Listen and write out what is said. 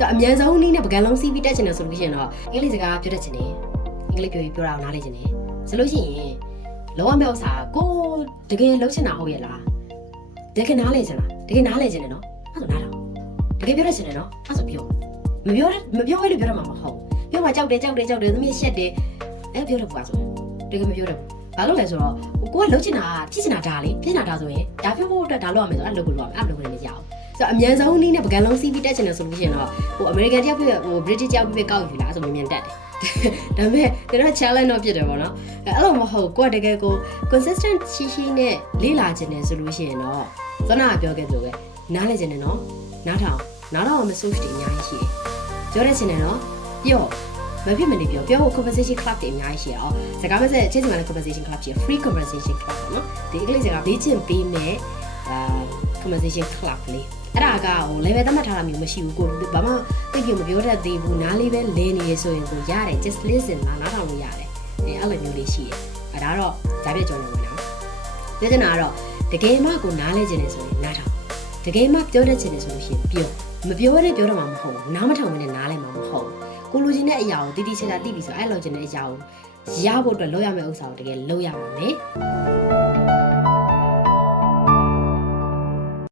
ဆိုအမြန်ဆုံးနည်းနဲ့ပကံလုံးစီးပြီးတက်ချင်တယ်ဆိုလို့ရှိရင်တော့အင်္ဂလိပ်စကားပြောတတ်ချင်တယ်အင်္ဂလိပ်ပြောတာနားလေချင်တယ်ဆိုလို့ရှိရင်လောရမယ့်ဥစ္စာကိုတကယ်လုံးချင်တာဟုတ်ရဲ့လားတကယ်နားလေချင်လားတကယ်နားလေချင်တယ်နော်အဲ့ဆိုနားတော့တကယ်ပြောတတ်ချင်တယ်နော်အဲ့ဆိုပြောမပြောဘဲလို့ပြောတော့မှာမဟုတ်ပြောမှကြောက်တယ်သမီးရှက်တယ်အဲ့ပြောတော့ပါဆိုတကယ်မပြောတော့ဘာလို့လဲဆိုတော့ကိုကလုံးချင်တာဖြစ်ချင်တာဒါလေဖြစ်နေတာဒါဆိုရင်ဒါပြောဖို့အတွက်ဒါလုပ်ရမယ်ဆိုအဲ့လိုကိုလုပ်ရမယ်အဲ့လိုကိုလည်းမရအောင်ဆိုအမြန်ဆုံးနည်းနဲ့ပကံလုံးစီးပြီးတက်ချင်တယ်ဆိုလို့ရှိရင်တော့ဟို American တယောက်ပြဟို British တယောက်ပြကောက်ယူလာဆိုမြန်တက်တယ်ဒါပေမဲ့ကျွန်တော် challenge တော့ဖြစ်တယ်ပေါ့နော်အဲ့လိုမဟုတ်ကိုကတကယ်ကို consistent ရှိနဲ့လေ့လာချင်တယ်ဆိုလို့ရှိရင်တော့ဇနာပြောခဲ့သလိုပဲနားလေချင်တယ်နော်နားထောင်မစိုးတွေအများကြီးရှိတယ်ပြောရချင်တယ်နော်ပြောမဖြစ်မနေပြောဖို့ conversation club တွေအများကြီးရှိအောင်စကားမစက်ချင်းစီမှာလည်း conversation club ရှိ free conversation club ပေါ့နော်ဒီအင်္ဂလိပ်စကားလေ့ကျင့်ပေးမယ်conversation club လေးအဲ့ဒါကဟို level သတ်မှတ်ထားတာမျိုးမရှိဘူးကိုဘာမှသိပြမပြောတတ်သေးဘူးနားလေးပဲလင်းနေရဆိုရင်ကိုရတယ် just listen နားထောင်လို့ရတယ်အဲ့လိုမျိုးလေးရှိတယ်အဲ့ဒါတော့ဂျာပြည့်ကြော်နေဝင်တာပြောချင်တာကတော့တကယ်မှကိုနားလဲချင်တယ်ဆိုရင်နားထောင်တကယ်မှပြောတတ်ချင်တယ်ဆိုလို့ရှိရင်ပြောမပြောရဲပြောတော့မှမဟုတ်ဘူးနားမထောင်မနဲ့နားလဲမှမဟုတ်ကိုလိုချင်တဲ့အရာကိုတိတိကျကျသိပြီဆိုအဲ့လိုချင်တဲ့အရာကိုရဖို့အတွက်လုပ်ရမယ့်ဥစ္စာကိုတကယ်လုပ်ရမှာမယ်